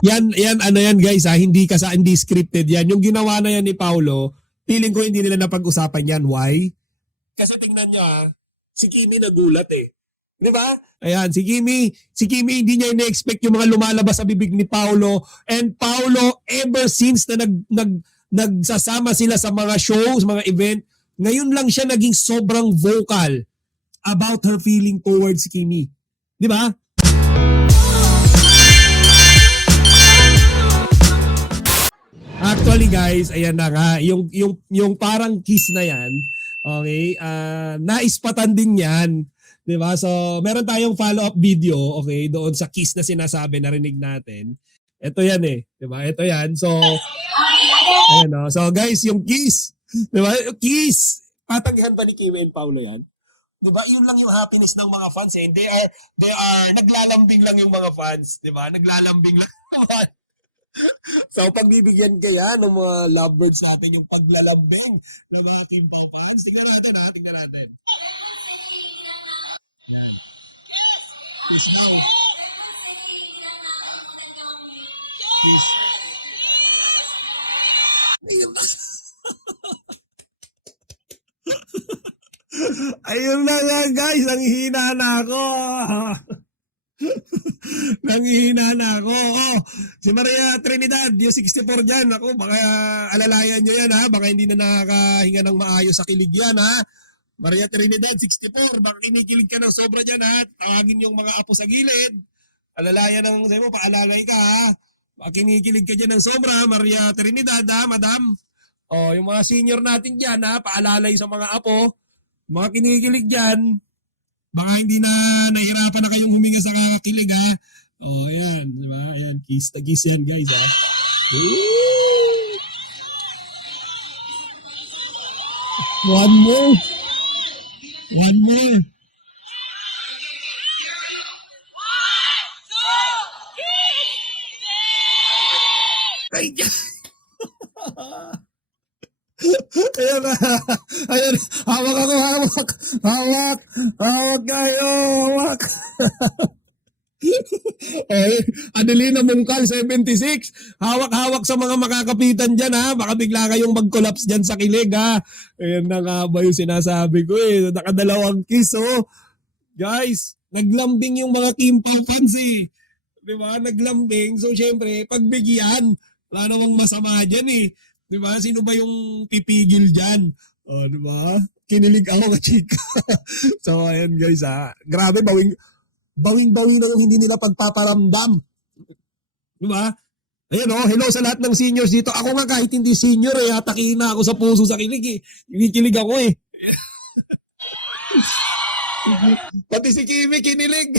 Yan ano yan guys ha, hindi scripted yan. Yung ginawa na yan ni Paulo, feeling ko hindi nila napag-usapan yan. Why? Kasi tingnan nyo ha, si Kimi nagulat eh. Di ba? Ayan, si Kimi hindi niya ina-expect yung mga lumalabas sa bibig ni Paulo. And Paulo, ever since na nagsasama sila sa mga shows, mga event, ngayon lang siya naging sobrang vocal about her feeling towards Kimi. Di ba? Actually guys, ayan na nga, yung parang kiss na yan, okay, naispatan din yan. 'Di ba? So, meron tayong follow-up video, okay, doon sa kiss na sinasabi, narinig natin. Ito yan eh, 'di ba? Ito yan. So, ayan oh. So guys, yung kiss, 'di ba? Kiss. Patanggihan ba ni Kim and Paulo yan? 'Di ba? Yun lang yung happiness ng mga fans eh. They are naglalambing lang yung mga fans, 'di ba? Naglalambing lang. So, pagbibigyan kaya ng mga lovebirds natin yung paglalambing ng mga Team Pau fans. Tingnan natin ha, tingnan natin. Yan. Peace now. Peace. Ayun na nga guys, nanghihina na ako. Nanghihina na ako. Oh, si Maria Trinidad, yung 64 dyan. Ako, baka alalayan nyo yan ha. Baka hindi na nakakahinga ng maayos sa kilig yan ha. Maria Trinidad, 64. Baka kinikilig ka ng sobra dyan ha. Tawagin yung mga apo sa gilid. Alalayan ng sabi mo, paalalay ka ha. Baka kinikilig ka dyan ng sobra, Maria Trinidad ha, madam. Oh, yung mga senior natin dyan ha, paalalay sa mga apo. Mga kinikilig dyan. Baka hindi na nahirapan na kayong huminga sa kakakilig ha. Oh, ayan, di ba? Ayan, kiss na kiss yan guys ha. Woo! One more. One more. Ay, ayan na. Ayan. Hawak ako, hawak. Hawak. Hawak kayo. Hawak. Okay. Adelina Mungkal, 76. Hawak-hawak sa mga makakapitan dyan ha. Baka bigla kayong mag-collapse dyan sa kilig ha. Ayan na nga ba yung sinasabi ko eh. Nakadalawang kiss oh. Guys, naglambing yung mga Kim Pao fans eh. Diba? Naglambing. So syempre, pagbigyan. Wala namang masama dyan eh. Diba? Sino ba yung pipigil dyan? O, diba? Kinilig ako ka chika. So, ayan guys ha. Grabe, bawing-bawi na yung hindi nila pagpaparamdam. Diba? Ayan oh, hello sa lahat ng seniors dito. Ako nga kahit hindi senior eh, hatakiin na ako sa puso sa kilig eh. Kinikilig ako eh. Pati si Kimi kinilig.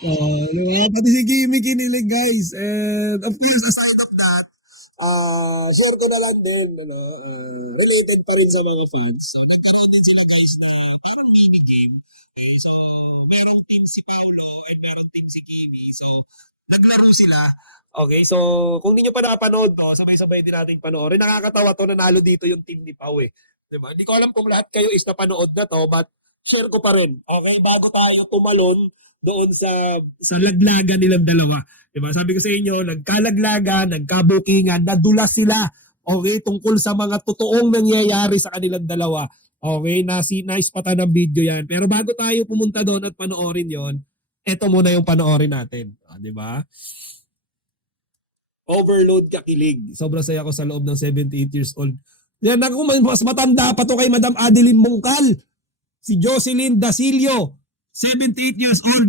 Pati si Kimi kinilig guys. And of course, aside of that, share ko na lang din, related pa rin sa mga fans. So, nagkaroon din sila guys na parang mini game. Okay, so, merong team si Paulo and merong team si Kimi. So, naglaro sila. Okay, so, kung hindi nyo pa nakapanood to, sabay-sabay din natin panoorin. Nakakatawa to, nanalo dito yung team ni Pau eh. Diba? Hindi ko alam kung lahat kayo is napanood na to, but share ko pa rin. Okay, bago tayo tumalon doon sa laglagan nilang dalawa. Diba? Sabi ko sa inyo, nagkalaglagan, nagkabukingan, nadulas sila. Okay, tungkol sa mga totoong nangyayari sa kanilang dalawa. Okay, naispatan ng video yan. Pero bago tayo pumunta doon at panoorin yon, eto muna yung panoorin natin. Diba? Overload kakilig. Sobrang saya ko sa loob ng 78 years old. Yan, ako, mas matanda pa to kay Madam Adeline Mungkal. Si Jocelyn Dasilio, 78 years old.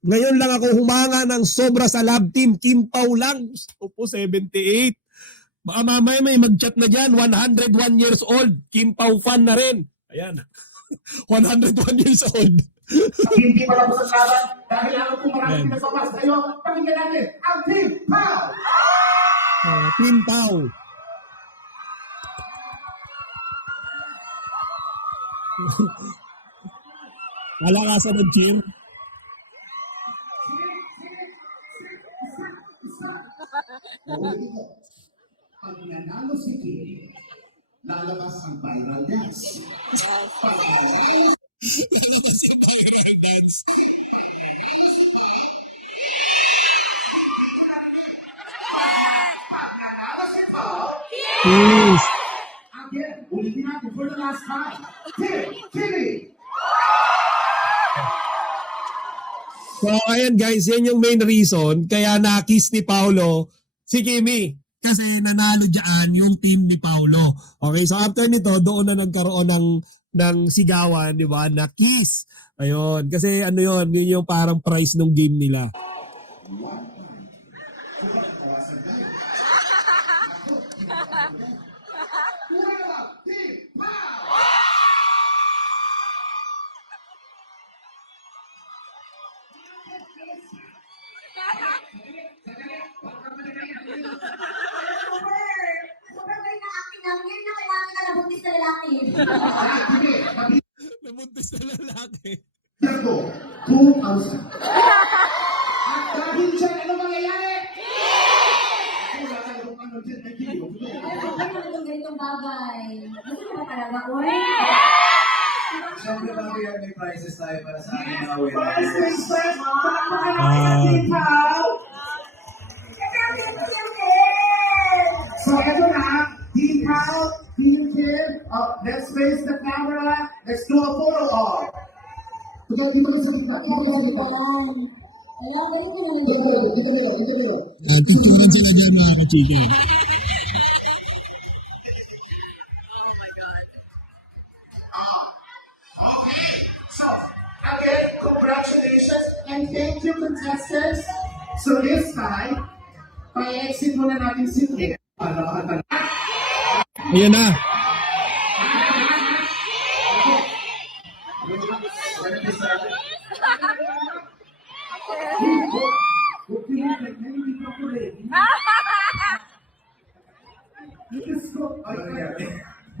Ngayon lang ako humanga ng sobra sa lab team. Kim Pao lang. Opo, 78. Baka mamaya may mag-chat na dyan. 101 years old. Kim Pao fan na rin. Ayan. 101 years old. Hindi pa tapos ang laban dahil ako kung maraming pinasopas sa iyo. Pakinggan natin ang Team Pao! Team Pao. Malakasan ng cheer. Pag nanalo si Kim, lalabas ang viral dance. Yes. Again, ulitin natin for the last time. Kimi! So, ayan guys, yan yung main reason kaya na-kiss ni Paolo si Kimi. Kasi nanalo dyan yung team ni Paolo. Okay, so after nito, doon na nagkaroon ng sigawan, di ba, na kiss. Ayun, kasi ano yun yung parang prize ng game nila. Sobrang na acting lang yan na kailangan ka nabuntis na lalaki. Nabuntis na lalaki. Ito, 2,000. At dahil dyan, ano mangyayari? Wala tayo kung ano dyan, ay Kimi. Ano naman itong ganitong bagay? Gusto mo ba talaga, Oy? Siyempre bago yan, may prizes tayo para sa ating mga winners. First things first, palakpakan natin ang Team Pau. So, ito na, Team Pau, Team Kim, let's face the camera, let's do a photo op. Dito ka sa gitna, dito ka sa gitna. Wala, galing ka naman Dito, dyan. dito, dito, dito, dito. Picturean sila dyan mga kachika. Okay, so, again, congratulations and thank you, contestants. So this time, pa-exit muna natin si Kim. Ayan na.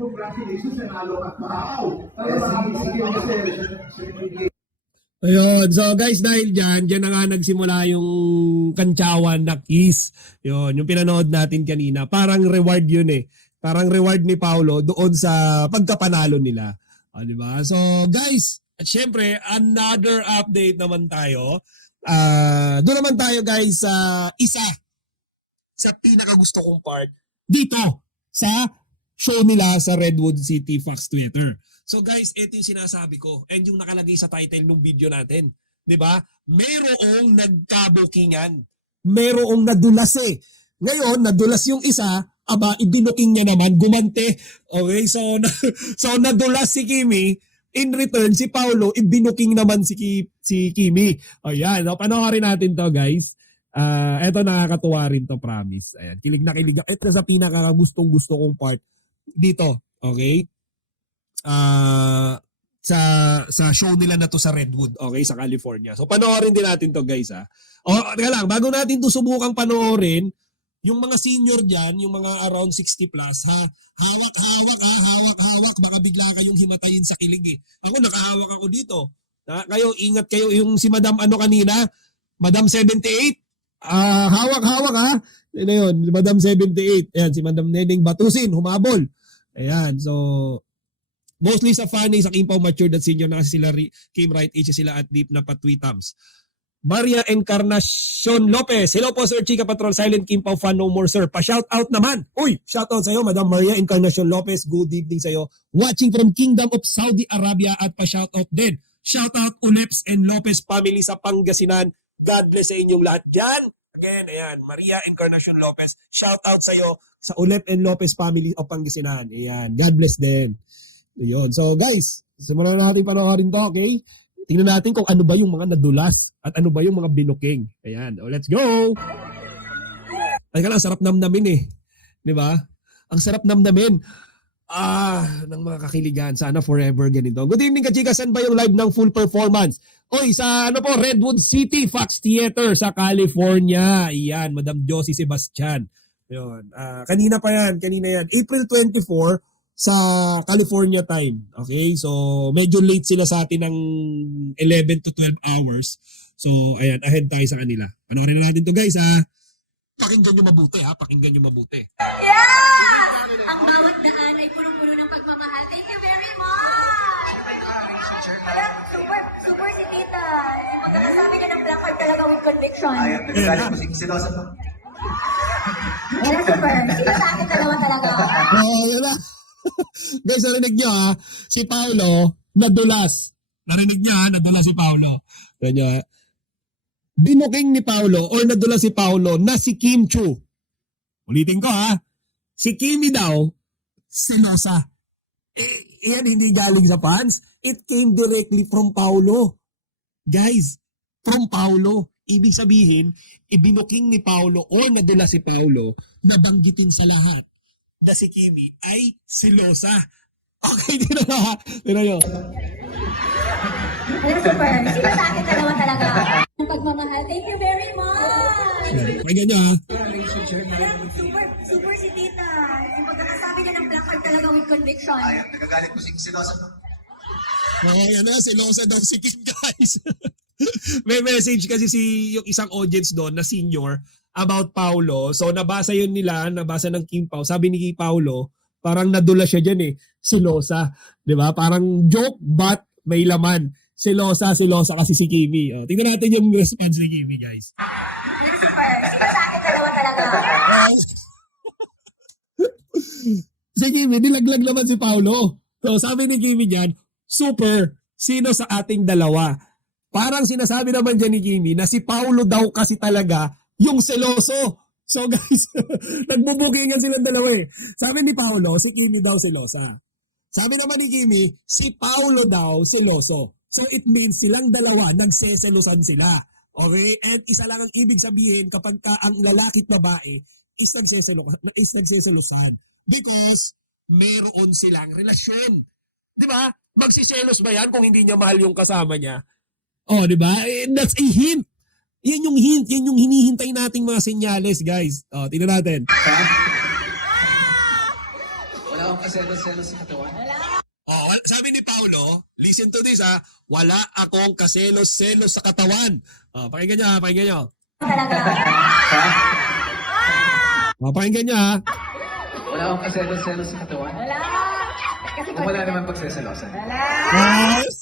Congratulations, nanalo ka pa. Sige. Ayun. So guys, dahil dyan na nga nagsimula yung kantsawan na kiss. Yun, yung pinanood natin kanina. Parang reward yun eh. Parang reward ni Paolo doon sa pagkapanalo nila. O, diba? So guys, at syempre, another update naman tayo. Doon naman tayo guys sa isa sa pinakagusto kong part dito sa show nila sa Redwood City Fox Theater. So guys, ito yung sinasabi ko and yung nakalagay sa title ng video natin. 'Di ba? Merong nagkabukingan. Merong nadulas eh. Ngayon, nadulas yung isa, aba, idinuking niya naman, gumante. Okay, so nadulas si Kimi. In return, si Paolo, ibinuking naman si Kimi. O yan, no? Panoorin natin to guys. Eto nakakatuwa rin to, promise. Ayan, kilig na kilig. Ito sa pinakagustong-gusto kong part dito, okay? Sa show nila na to sa Redwood, okay, sa California. So panoorin din natin to guys ha. O, teka lang, bago natin to subukang panoorin, yung mga senior dyan, yung mga around 60 plus, ha, hawak, baka bigla kayong himatayin sa kilig eh. Ako, nakahawak ako dito. Kayo, ingat kayo, yung si Madam ano kanina, Madam 78, hawak ha. Yun na yun, Madam 78, ayan, si Madam Neneng Batusin, humabol. Ayan, so, mostly sa funny, sa Kim Pao matured at senior na kasi sila, Kim right age sila at deep na patwitams. Maria Encarnacion Lopez. Hello po Sir Chika Patrol, Silent Kim Pao fan no more sir. Pa-shout out naman. Uy, shout out sa iyo Madam Maria Encarnacion Lopez. Good evening sa iyo. Watching from Kingdom of Saudi Arabia at pa-shout out din. Shout out Uleps and Lopez family sa Pangasinan. God bless sa inyong lahat diyan. Again, ayan, Maria Encarnacion Lopez. Shout out sa iyo sa Ulep and Lopez family of Pangasinan. Ayan, God bless din. Ayun. So guys, simulan natin panoorin to, okay? Tingnan natin kung ano ba yung mga nadulas at ano ba yung mga binuking. Ayan. Oh, let's go! Ay ka lang, sarap namnamin eh. Di ba? Ang sarap namnamin. Ng mga kakiligan. Sana forever ganito. Good evening kachika. Saan ba yung live ng full performance? Oy, sa ano po, Redwood City Fox Theater sa California. Ayan, Madam Josie Sebastian. Ayun. Kanina yan. April 24, sa California time. Okay? So, medyo late sila sa atin ng 11 to 12 hours. So, ayan, ahead tayo sa kanila. Panoorin na natin to guys, ha? Pakinggan nyo mabuti, ha? Pakinggan nyo mabuti. Yeah! Ang bawat daan ay punong-puno ng pagmamahal. Thank you very much! Super si Tita. Yung pagkakasabi niya ng black card talaga with conviction. Ayun, nagagalit mo si Silosa pa. Pero super. Sino sa akin dalawa talaga? Oo, yun na. Guys, narinig nyo ha, si Paolo nadulas. Narinig niyo ha, nadulas si Paolo. Narinig nyo ha. Binuking ni Paolo or nadulas si Paolo na si Kim Chu. Ulitin ko ha, si Kimi daw, silosa. Yan hindi galing sa fans. It came directly from Paolo. Guys, from Paolo. Ibig sabihin, ibinuking ni Paolo or nadula si Paolo na banggitin sa lahat na si Kimi ay silosa. Okay, dito na. Dito nyo. Pero super. Sino sa akin dalawa talaga? Ang pagmamahal. Thank you very much. Pakinggan nyo ha. Super si Tita. Yung pagkakasabi niya ng black card talaga with conviction. Ay, nagagalit mo si Silosa. Oo, yan na. Silosa daw si Kim, guys. May message kasi yung isang audience doon na senior about Paulo. So nabasa yun nila, nabasa ng Kim Pao. Sabi ni Paulo, parang nadula siya dyan eh. Silosa. Di ba? Parang joke but may laman. Silosa kasi si Kimi. O, tingnan natin yung response ni Kimi, guys. Pero super. Sino sa akin dalawa talaga? Si Kimi, nilaglag naman si Paulo. So sabi ni Kimi dyan, super, sino sa ating dalawa? Parang sinasabi naman dyan ni Kimi na si Paulo daw kasi talaga yung seloso. So guys, nagbubukingan silang dalawa eh. Sabi ni Paulo, si Kimi daw selosa. Sabi naman ni Kimi, si Paulo daw seloso. So it means silang dalawa, nagseselosan sila. Okay? And isa lang ang ibig sabihin kapag ang lalaki at babae is nagseselosan. Because meron silang relasyon. Di ba? Magsiselos ba yan kung hindi niya mahal yung kasama niya? Oh, di ba? That's a hint. Yan yung hint. Yan yung hinihintay nating mga senyales, guys. Oh, tingnan natin. Wala akong kaselos-selos sa katawan. Oh, sabi ni Paulo, listen to this ha, wala akong kaselos-selos sa katawan. Oh, pakinggan niyo ha, pakinggan niyo. Talaga. Oh, pakinggan niyo ha. Wala akong kaselos-selos sa katawan. Wala. Kasi Kung wala naman pagseselosan. Yes!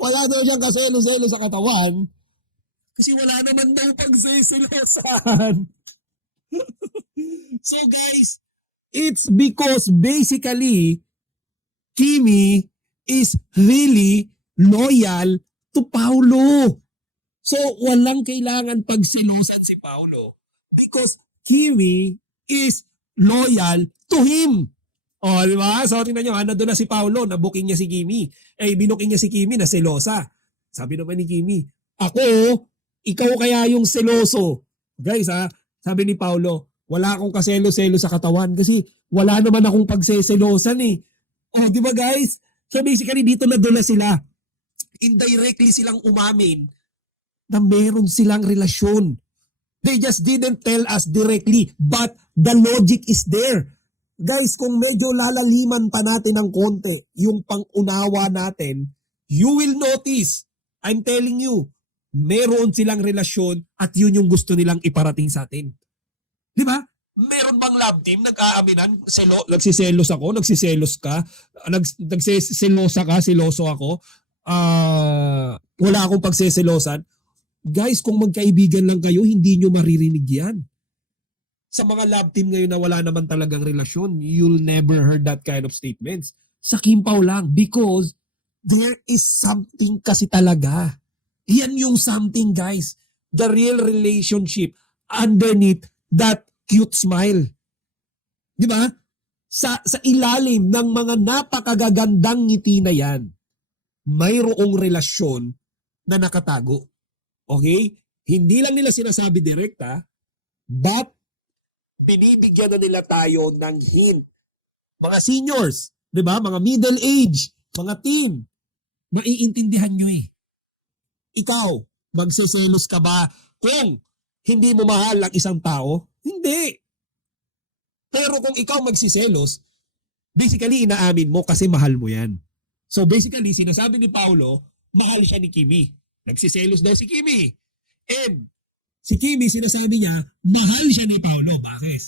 Wala daw siyang kaselo-selo sa katawan kasi wala naman daw pagseselosan. So guys, it's because basically Kimi is really loyal to Paulo. So walang kailangan pagselosan si Paulo because Kimi is loyal to him. O, di ba? So, tingnan nyo, doon na si Paulo, nabuking niya si Kimi. Binuking niya si Kimi na selosa. Sabi naman ni Kimi, ako, ikaw kaya yung seloso. Guys, sabi ni Paulo, wala akong kaselo-selo sa katawan kasi wala naman akong pagseselosan eh. O, di ba guys? So, basically, dito na doon na sila. Indirectly silang umamin na meron silang relasyon. They just didn't tell us directly, but the logic is there. Guys, kung medyo lalaliman pa natin ng konti yung pang-unawa natin, you will notice, I'm telling you, meron silang relasyon at yun yung gusto nilang iparating sa atin. Di ba? Meron bang love team nag-aaminan? Nagsiselos ako, nagsiselos ka, nagsiselosa ka, siloso ako, wala akong pagseselosan. Guys, kung magkaibigan lang kayo, hindi nyo maririnig yan. Sa mga love team ngayon na wala naman talagang relasyon, you'll never heard that kind of statements. Sa Kim Pao lang because there is something kasi talaga. Yan yung something, guys. The real relationship underneath that cute smile. Di ba? Sa ilalim ng mga napakagagandang ngiti na yan, mayroong relasyon na nakatago. Okay? Hindi lang nila sinasabi direkta, but pinibigyan na nila tayo ng hint. Mga seniors, di ba? Mga middle age, mga teen, maiintindihan nyo eh. Ikaw, magseselos ka ba kung hindi mo mahal ang isang tao? Hindi. Pero kung ikaw magsiselos, basically inaamin mo kasi mahal mo yan. So basically, sinasabi ni Paulo, mahal siya ni Kimi. Nagsiselos daw si Kimi. And si Kimi, sinasabi niya, mahal siya ni Paulo. Bakit?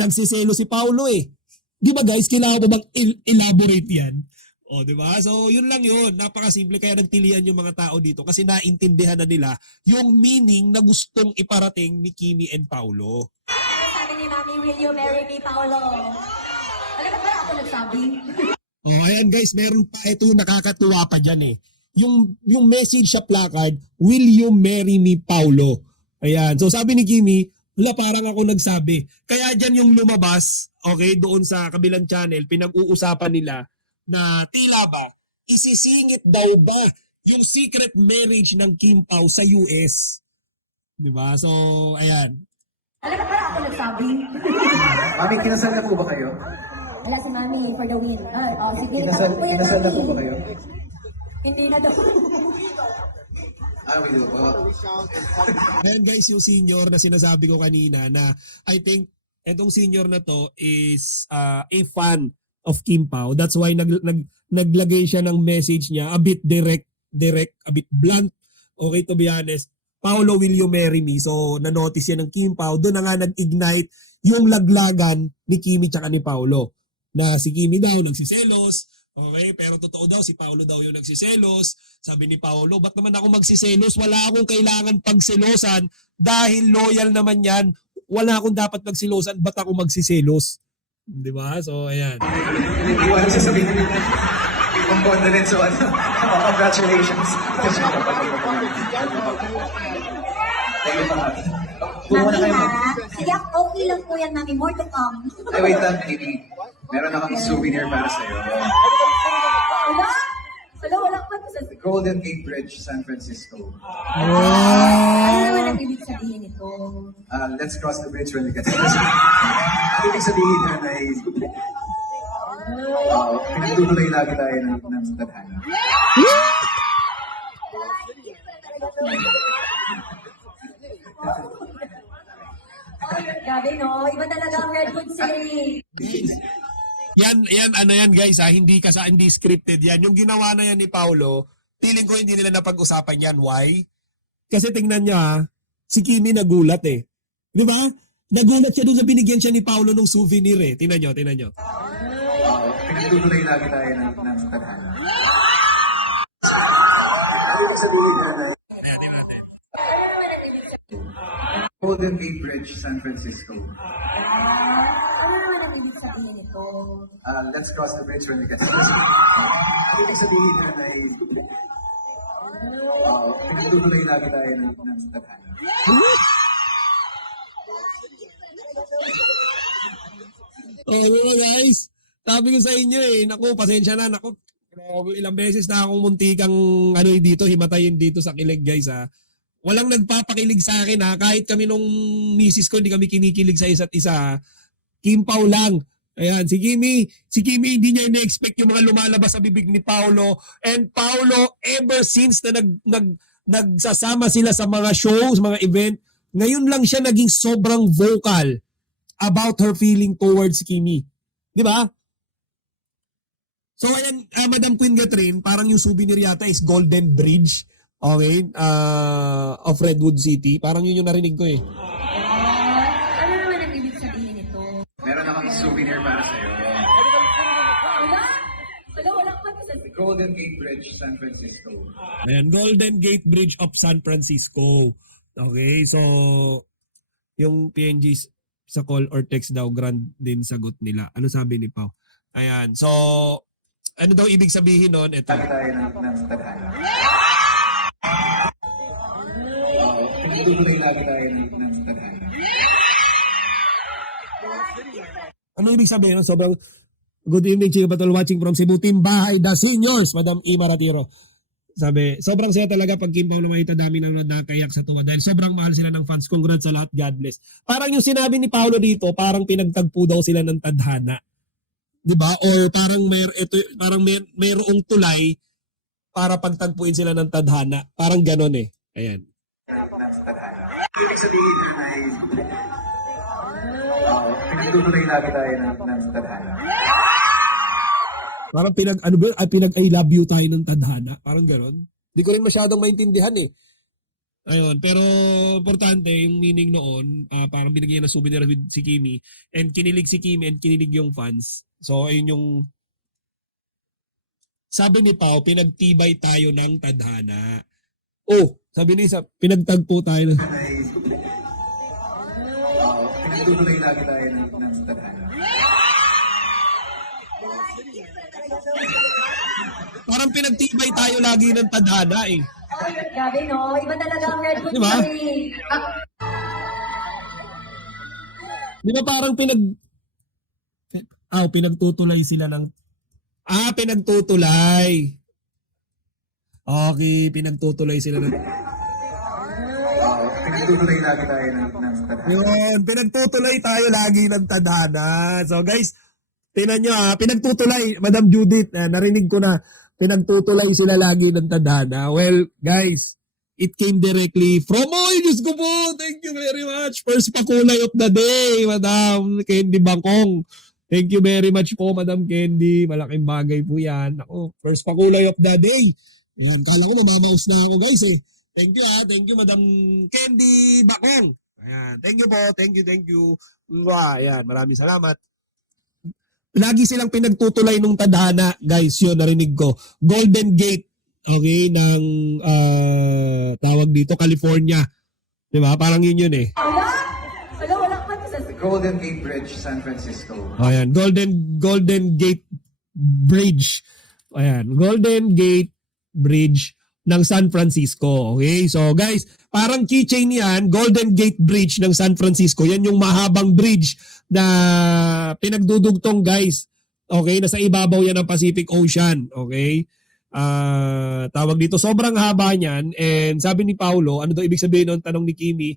Nagsiselo si Paulo eh. Di ba guys, kailangan mo bang elaborate yan? O, di ba? So, yun lang yun. Napakasimple. Kaya nagtilian yung mga tao dito kasi naintindihan na nila yung meaning na gustong iparating ni Kimi and Paulo. Sabi ni Mami, will you marry me, Paolo? Alam mo ba ako nagsabi? Oh, ayan guys, meron pa. Ito yung nakakatuwa pa dyan eh. Yung message sa placard, will you marry me, Paulo? Ayan. So sabi ni Kimi, wala, parang ako nagsabi. Kaya dyan yung lumabas, okay, doon sa kabilang channel, pinag-uusapan nila na tila ba, isisingit daw ba yung secret marriage ng Kim Pao sa US? Diba? So, ayan. Alam mo ba ako nagsabi? Mami, kinasal na po ba kayo? Wala si Mami for the win. Sige. Kinasal na po ba kayo? Hindi na daw. We do. Well, Ayan guys, yung senior na sinasabi ko kanina na I think etong senior na to is a fan of Kim Pao. That's why naglagay siya ng message niya a bit direct, a bit blunt. Okay, to be honest, Paulo, will you marry me? So, na-notice yan ng Kim Pao. Doon na nga nag-ignite yung laglagan ni Kimi tsaka ni Paulo. Na si Kimi daw nagsiselos, okay? Pero totoo daw, si Paulo daw yung nagsiselos. Sabi ni Paulo, ba't naman ako magsiselos? Wala akong kailangan pagselosan dahil loyal naman yan. Wala akong dapat pagselosan, ba't ako magsiselos? Di ba? So, ayan. hindi ko alam sasabihin nila. Ibang condolence so ano. Congratulations. Thank you, Mami. Puro na Mami kayo. ha? Sige, okay lang po yan, Mami. More to come. Ay, wait lang, baby. Meron akong souvenir para sa'yo. Wala? Wala pa sa Golden Gate Bridge, San Francisco. Ano naman ang ibig sabihin nito? Let's cross the bridge when we get to this. Ang ibig sabihin nun ay pinagtutuloy lagi tayo ng tadhana. Grabe no, iba talaga ang Redwood City. Yan guys ha, hindi scripted yan. Yung ginawa na yan ni Paulo, feeling ko hindi nila napag-usapan yan. Why? Kasi tingnan niya ha, si Kimi nagulat eh. Di ba? Nagulat siya doon sa binigyan siya ni Paulo ng souvenir eh. Tingnan nyo. Pinagtutuloy lagi tayo ng tadhana. Ang ibig sabihin nun ay Golden Gate Bridge, San Francisco. Ano naman ang ibig sabihin nito? Let's cross the bridge when we get to this. Ang ibig sabihin nun ay pinagtutuloy lagi tayo ng tadhana. Oh, di ba guys? Sabi ko sa inyo eh, naku, pasensya na, naku. Grabe, ilang beses na akong muntikang dito, himatayin dito sa kilig guys ha. Walang nagpapakilig sa akin ha. Kahit kami nung misis ko, hindi kami kinikilig sa isa't isa ha. Kim Pao lang. Ayan, si Kimi hindi niya ina-expect yung mga lumalabas sa bibig ni Paulo. And Paulo, ever since na nagsasama sila sa mga shows, mga event, ngayon lang siya naging sobrang vocal about her feeling towards Kimi. Di ba? So ayan, Madam Queen Catherine, parang yung souvenir yata is Golden Bridge. Okay, of Redwood City. Parang yun yung narinig ko eh. Ano naman ang ibig sabihin nito? Meron akong souvenir para sa'yo. Wala pa sa Golden Gate Bridge, San Francisco. Ayan, Golden Gate Bridge of San Francisco. Okay, so yung PNG sa call or text daw, grand din sagot nila. Ano sabi ni Pao? Ayan, so ano daw ibig sabihin nun? Ito. Lagi tayo ng tadhana. Pinagtutuloy lagi tayo ng tadhana. Ano ibig sabihin? Sobrang good evening, Chino Batol watching from Cebu, Team Bahay, The Seniors, Madam Ima Ratiro. Sabi, sobrang saya talaga pag Kim Pao na makita dami nang nakayak sa tuwa dahil sobrang mahal sila ng fans. Congrats sa lahat, God bless. Parang yung sinabi ni Paolo dito, parang pinagtagpo daw sila ng tadhana. 'Di ba? Or parang mayroong tulay para pagtagpuin sila ng tadhana. Parang ganon eh. Ayan. Ng tadhana. Ibig sabihin nun ay pinagtutuloy lagi tayo ng tadhana. Parang pinag I love you tayo ng tadhana. Parang ganon. Hindi ko rin masyadong maintindihan eh. Ayun, pero importante yung meaning noon, parang binigyan ng souvenir with si Kimi and kinilig si Kimi and kinilig yung fans. So ayun yung Sabi ni Pao, pinagtibay tayo ng tadhana. Oh, sabi ni Isa, pinagtagpo tayo. Ay, pinagtutuloy lagi tayo ng tadhana. Parang pinagtibay tayo lagi ng tadhana eh. Grabe, no? Iba talaga ang Red Bull. Di ba? Di ba parang pinagtutulay sila ng... pinagtutulay. Okay, pinagtutulay sila ng... Pinagtutuloy lagi tayo ng tadhana. Yun, pinagtutulay tayo lagi ng tadhana. So guys, tinan nyo pinagtutulay, Madam Judith, narinig ko na, pinagtutulay sila lagi ng tadhana. Well, guys, it came directly from, Diyos ko po, thank you very much. First pakulay of the day, Madam Candy Bangkong. Thank you very much po, Madam Candy. Malaking bagay po yan. Ako, first pakulay of the day. Yan, kala ko mamamaus na ako, guys eh. Thank you thank you, Madam Candy Bangkong. Ayan, thank you po, thank you. Ayan, maraming salamat. Lagi silang pinagtutulay nung tadhana, guys, yun, narinig ko. Golden Gate, okay, ng tawag dito, California. Di ba? Parang yun eh. Wala pa sa Golden Gate Bridge, San Francisco. Ayan, Golden Gate Bridge. Ayan, Golden Gate Bridge ng San Francisco. Okay? So guys, parang keychain yan, Golden Gate Bridge ng San Francisco. Yan yung mahabang bridge na pinagdudugtong, guys. Okay? Nasa ibabaw yan ng Pacific Ocean. Okay? Tawag dito, sobrang haba niyan. And sabi ni Paulo, ano daw ibig sabihin ng tanong ni Kimi?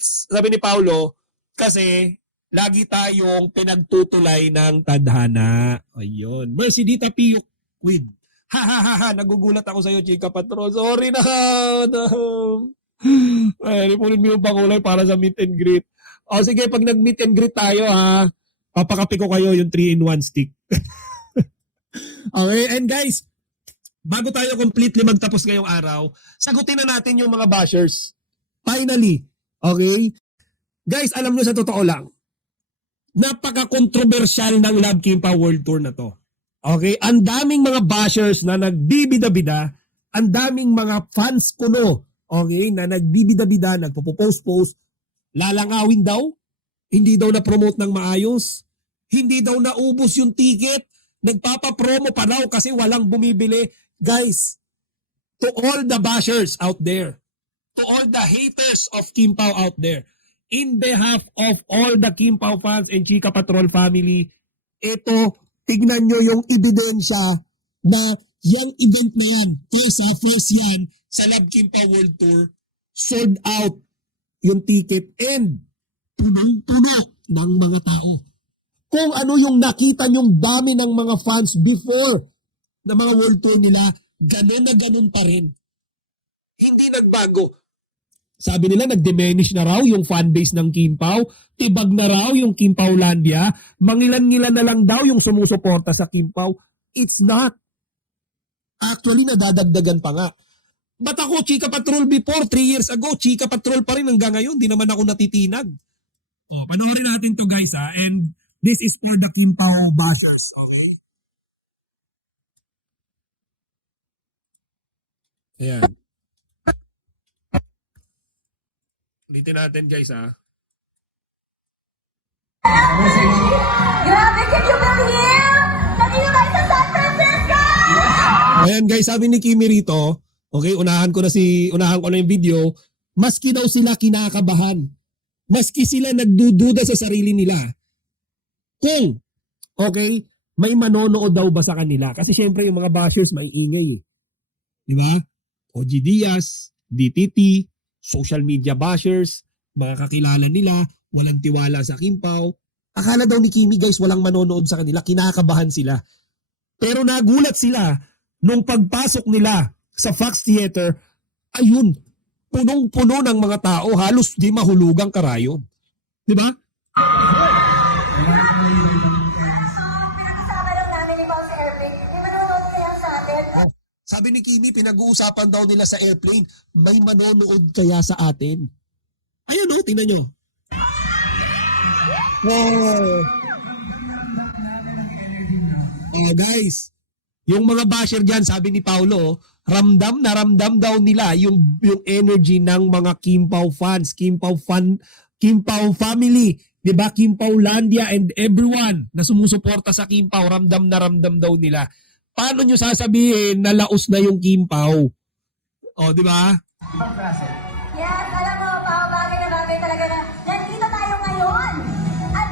Sabi ni Paulo, kasi lagi tayong pinagtutulay ng tadhana. Ayun. Mercy Dita Piyok Quid. Nagugulat ako sa iyo, Chika Patron. Sorry na. Ay, ipunin mo yung pakulay para sa meet and greet. O sige, pag nag-meet and greet tayo papakapi ko kayo yung 3-in-1 stick. Okay, and guys, bago tayo completely magtapos ngayong araw, sagutin na natin yung mga bashers. Finally, okay? Guys, alam nyo sa totoo lang, napaka-controversial ng Love Kimpa World Tour na to. Okay, ang daming mga bashers na nagbibida-bida, ang daming mga fans kuno, okay, na nagbibida-bida, nagpo-post-post, lalangawin daw, hindi daw na-promote ng maayos, hindi daw naubos yung ticket, nagpapa-promo pa daw kasi walang bumibili. Guys, to all the bashers out there, to all the haters of Kim Pao out there, in behalf of all the Kim Pao fans and Chika Patrol family, ito, tignan nyo yung ebidensya na yung event na yan, kaysa first yan sa Love Kimpa World Tour, sold out yung ticket and punong-puno ng mga tao. Kung ano yung nakita nyong dami ng mga fans before na mga World Tour nila, ganun na ganun pa rin. Hindi nagbago. Sabi nila, nag-diminish na raw yung fanbase ng Kim Pao, tibag na raw yung Kim Paulandia, mangilan-ngilan na lang daw yung sumusuporta sa Kim Pao. It's not. Actually, nadadagdagan pa nga. Ba't ako, Chika Patrol before, 3 years ago, Chika Patrol pa rin hanggang ngayon, di naman ako natitinag. Panoorin natin to, guys, and this is for the Kim Pao bashers. Okay? Ayan. Ulitin natin, guys, Grabe, can you believe? Nandito tayo sa San Francisco! Ayan, guys, sabi ni Kimi rito, okay, unahan ko na yung video, maski daw sila kinakabahan, maski sila nagdududa sa sarili nila, kung, okay, may manonood daw ba sa kanila? Kasi syempre yung mga bashers may ingay eh. Di ba? OG Diaz, DTT, social media bashers, mga kakilala nila, walang tiwala sa Kim Pao. Akala daw ni Kimi, guys, walang manonood sa kanila, kinakabahan sila. Pero nagulat sila nung pagpasok nila sa Fox Theater, ayun, punong-puno ng mga tao, halos di mahulugang karayon. Di ba? Pinag-usama lang namin ni Pao sa airplane. May manonood kaya sa atin. Sabi ni Kimi, pinag-uusapan daw nila sa airplane, may manonood kaya sa atin. Ayun o, tingnan nyo. Wow. Oh, guys. Yung mga basher dyan, sabi ni Paulo, ramdam na ramdam daw nila yung energy ng mga Kim Pao fans, Kim Pao family, 'di ba? Kim Pao Landia and everyone na sumusuporta sa Kim Pao, ramdam na ramdam daw nila. Paano nyo sasabihin na laos na yung Kim Pao? O, di ba? Yes, alam mo, Pao, bagay na bagay talaga na nandito tayo ngayon. At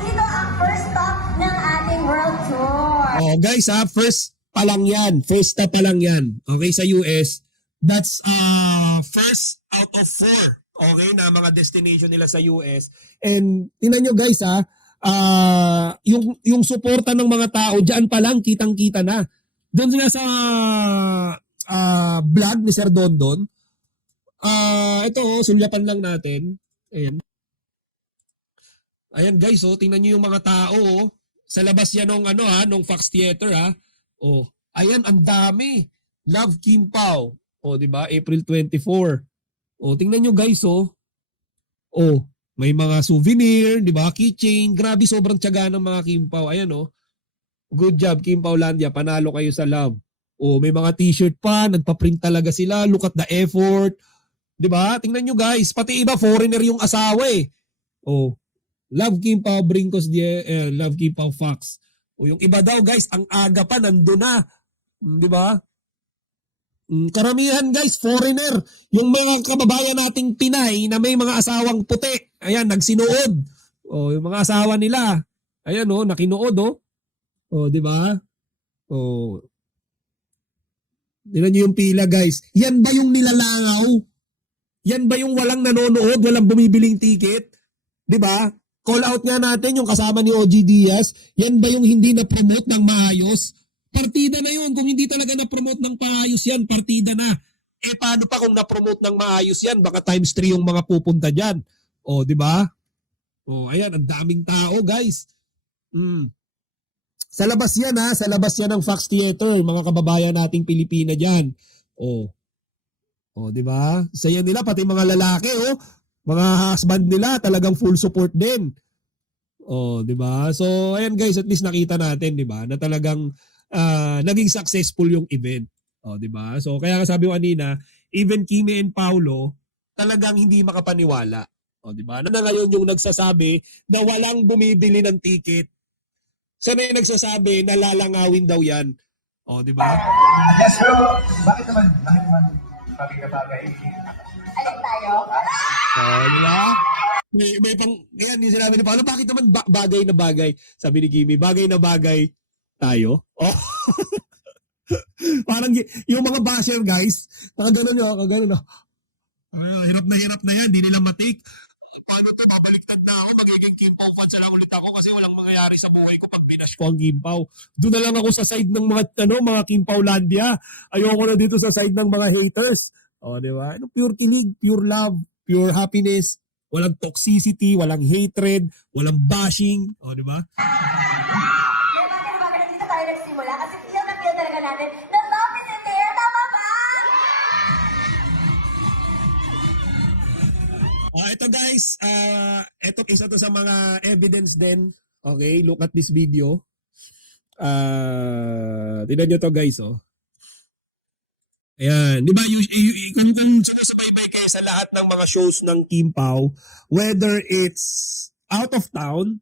dito ang first stop ng ating world tour. Oh, guys, first pa lang yan. First stop pa lang yan. Okay, sa US. That's first out of 4. Okay, na mga destination nila sa US. And tingnan nyo guys, yung suporta ng mga tao, diyan pa lang kitang-kita na. Doon nga sa vlog ni Sir Dondon. Ito, sulyapan lang natin. Ayan. Ayan guys, tingnan niyo yung mga tao, sa labas yan nung Fox Theater, Oh, ayan, ang dami. Love Kim Pao. Oh, 'di ba? April 24. Oh, tingnan niyo guys, Oh, may mga souvenir, 'di ba? Keychain. Grabe, sobrang tiyaga ng mga Kim Pao. Ayan, Good job, Kim Pao Landia. Panalo kayo sa love. Oh, may mga t-shirt pa, nagpa-print talaga sila. Look at the effort. 'Di ba? Tingnan niyo guys, pati iba foreigner yung asawa eh. Oh, Love Kim Pao Brincos Love Kim Pao Fox. O yung iba daw guys, ang aga pa nandun na. 'Di ba? Karamihan guys, foreigner. Yung mga kababayan nating Pinay na may mga asawang puti. Ayan, nagsinuod. O, yung mga asawa nila. Ayan, nakinuod, O, di ba? O. Tingnan niyo yung pila guys. Yan ba yung nilalangaw? Yan ba yung walang nanonood, walang bumibiling ticket? Di ba? Call out nga natin yung kasama ni OG Diaz. Yan ba yung hindi na-promote ng maayos? Partida na yun. Kung hindi talaga na-promote ng maayos yan, partida na. Paano pa kung na-promote ng maayos yan? Baka times 3 yung mga pupunta dyan. O, di ba? O, ayan, ang daming tao, guys. Sa labas yan, Sa labas yan ng Fox Theater. Mga kababayan nating Pilipina dyan. O, di ba? Sa yan nila, pati mga lalaki, mga husband nila, talagang full support din. Oh, 'di ba? So, ayan guys, at least nakita natin, 'di ba, na talagang naging successful yung event. Oh, 'di ba? So, kaya sabi ko kanina, even Kimi and Paulo talagang hindi makapaniwala. Oh, 'di ba? Na ngayon yung nagsasabi na walang bumibili ng ticket. Sana yung nagsasabi na lalangawin daw 'yan. Oh, 'di ba? Yes, pero bakit naman bagay? Alin tayo? Di ba? May pang, yan, yung sinabi ni Paolo, bakit naman bagay na bagay? Sabi ni Kimi, bagay na bagay tayo. Oh. Parang yung mga basher guys, nakaganon kaganon. Hirap na yan, di nila matake. Paano to, babaliktad na ako, magiging Kim Pao fans na lang ulit ako kasi walang mangyayari sa buhay ko pag binash ko ang Kim Pao. Doon na lang ako sa side ng mga Kim Pao Landia. Ayoko na dito sa side ng mga haters. O, di ba? Pure kilig, pure love, pure happiness, walang toxicity, walang hatred, walang bashing. O, di ba? Kaya bakit nandito tayo nagsimula? Kasi feel na feel talaga natin na love is in there. Tama ba? Ito guys, ito isa to sa mga evidence din. Okay, look at this video. Tignan nyo to guys, Ayan, di ba kung sumasabay kayo sa lahat ng mga shows ng Kim Pao, whether it's out of town,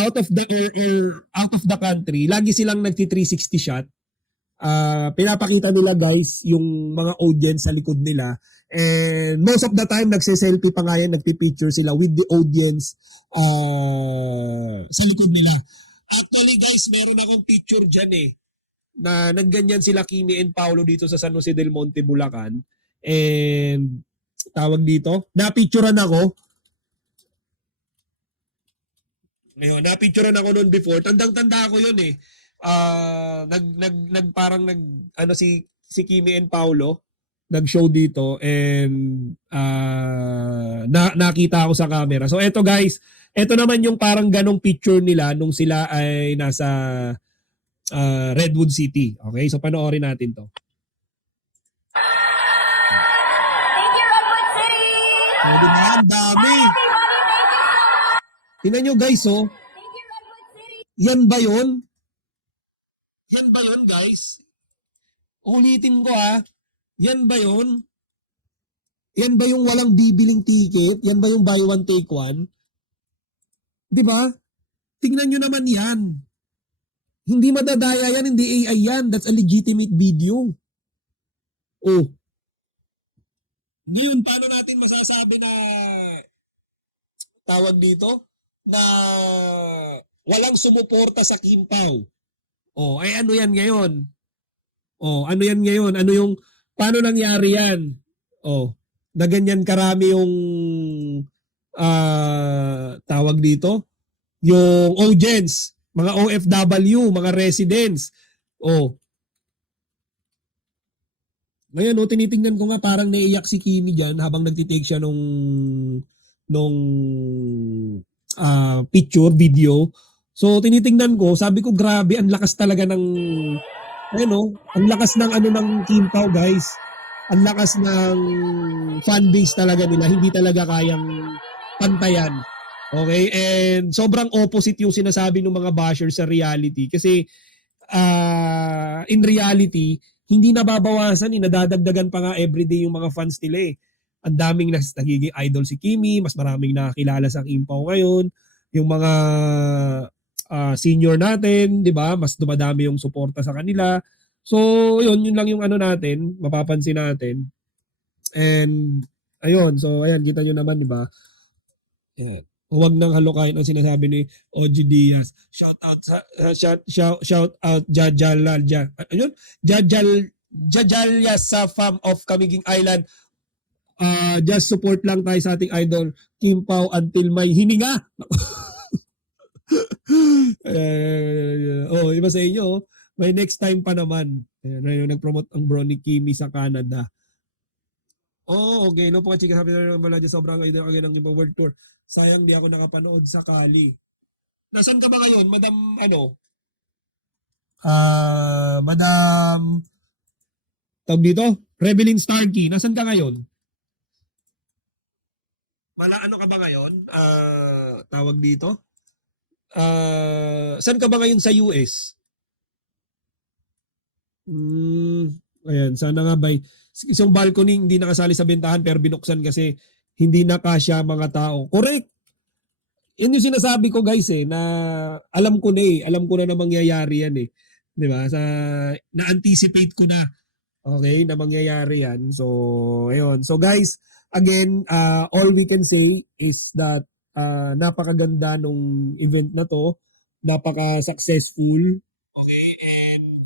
out of the country, lagi silang nagti-360 shot. Pinapakita nila guys yung mga audience sa likod nila. And most of the time, nagse-selfie pa nga yan, nagpi-picture sila with the audience sa likod nila. Actually guys, meron akong picture dyan na nagganyan sila Kimi and Paulo dito sa San Jose del Monte, Bulacan. And tawag dito, napicturean ako. Ngayon, napicturean ako noon before. Tandang-tanda ako yun si Kimi and Paulo nag-show dito and nakita ako sa camera. So eto guys, eto naman yung parang ganong picture nila nung sila ay nasa Redwood City. Okay, so panoorin natin to. Thank you, Redwood City! Pwede na, ang dami. Everybody, thank you so much! Tingnan nyo guys, Thank you, Redwood City! yan ba yun? Yan ba yun, guys? Ulitin ko ha. Yan ba yun? Yan ba yung walang bibiling ticket? Yan ba yung buy one take one? 'Di ba? Tingnan nyo naman yan. Hindi madadaya yan, hindi AI yan. That's a legitimate video. Oh. Ngayon, paano natin masasabi na tawag dito? Na walang sumuporta sa Kimpaw. Oh, ay ano yan ngayon? Oh, ano yan ngayon? Ano yung, paano nangyari yan? Oh, na ganyan karami yung tawag dito? Yung audience, mga OFW, mga residents. Oh. Ngayon, oh, tinitingnan ko nga parang naiiyak si Kimi dyan habang nagtitake siya nung picture, video. So, tinitingnan ko, sabi ko, grabe, ang lakas talaga ng, ang lakas ng ng Kimpaw, guys. Ang lakas ng fanbase talaga nila. Hindi talaga kayang pantayan. Okay? And sobrang opposite yung sinasabi ng mga bashers sa reality. Kasi, in reality, hindi nababawasan, nadadagdagan pa nga everyday yung mga fans nila eh. Ang daming nagiging idol si Kimi, mas maraming nakakilala sa Kimpaw ngayon. Yung mga senior natin, 'di ba? Mas dumadami yung suporta sa kanila. So, yun lang yung natin, mapapansin natin. And ayun, so ayan, kita nyo naman, 'di ba? Ayan. Huwag nang halukayin ang sinasabi ni OG Diaz. Shout out shout out Jajalja. Ayun, Jajalya sa fam of Camiguing Island. Just support lang tayo sa ating idol Kimpaw until may hininga. Iba sa inyo, may next time pa naman. Ayan, nag-promote ang bro ni Kimi sa Canada. Oh, okay. No po, chika, sabi na naman dyan, sobrang idol ng Kimpaw World Tour. Sayang di ako nakapanood sa Kali. Nasaan ka ba ngayon, Madam, Madam, tawag dito, Rebelin Starkey, nasaan ka ngayon? Ano ka ba ngayon? Tawag dito? Saan ka ba ngayon sa US? Ayan, sana nga ba isang balcony hindi nakasali sa bentahan pero binuksan kasi hindi nakasya mga tao. Correct. Yan yung sinasabi ko guys na alam ko na mangyayari yan eh. 'Di ba? Na-anticipate ko na. Okay, na mangyayari yan. So, ayun. So guys, again, all we can say is that napakaganda nung event na to. Napaka-successful. Okay, and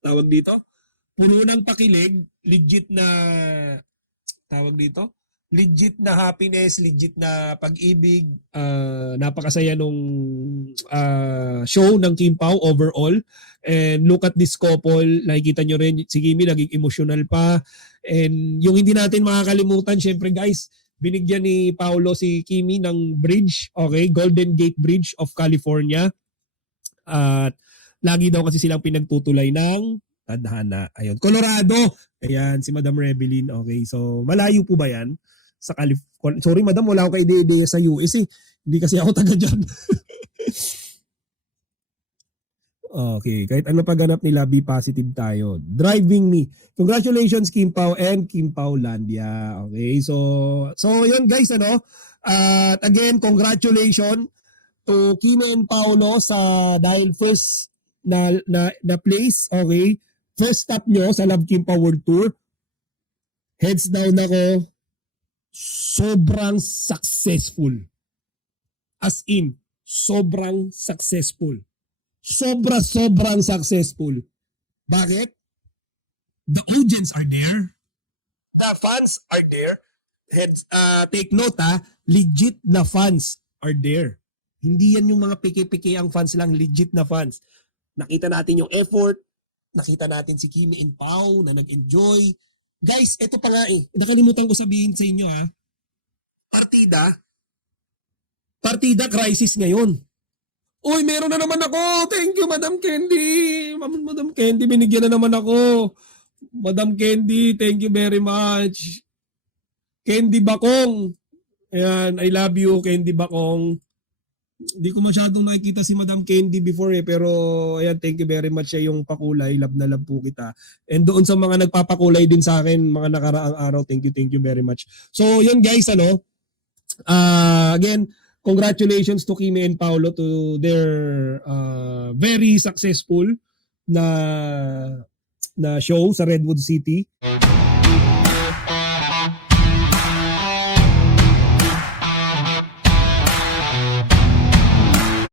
tawag dito, puno ng pakilig, legit na legit na happiness, legit na pag-ibig, napakasaya nung show ng Kimpaw overall. And look at this couple, nakikita nyo rin, si Kimi naging emotional pa. And yung hindi natin makakalimutan, syempre guys, binigyan ni Paolo si Kimi ng bridge, okay, Golden Gate Bridge of California. At lagi daw kasi silang pinagtutulay ng tadhana. Ayun, Colorado. Ayan, si Madam Rebelin. Okay, so malayo po ba yan? Sa California. Sorry madam, wala ako ka-ideya sa US eh. Hindi kasi ako taga dyan. Okay, kahit ano pagganap nila, be positive tayo. Driving me. Congratulations Kimpaw and Kimpaw Landia. Okay, so yun guys, at again, congratulations to Kimi and Paolo sa dahil first na place, okay? First stop nyo sa Love Kimpaw World Tour. Heads down ako. Sobrang successful. As in, sobrang successful. Sobrang successful. Bakit? The audience are there. The fans are there. Heads, take note legit na fans are there. Hindi yan yung mga peke-peke ang fans lang, legit na fans. Nakita natin yung effort, nakita natin si Kimi and Pau na nag-enjoy. Guys, ito pa nga nakalimutan ko sabihin sa inyo Partida crisis ngayon. Uy, meron na naman ako. Thank you, Madam Candy. Madam Candy, binigyan na naman ako. Madam Candy, thank you very much. Candy Bakong. Ayan, I love you, Candy Bakong. Hindi ko masyadong nakikita si Madam Candy before pero ayan, thank you very much sa yung pakulay. Love na love po kita. And doon sa mga nagpapakulay din sa akin mga nakaraang araw, thank you very much. So yun guys, again, congratulations to Kimi and Paolo to their very successful na show sa Redwood City.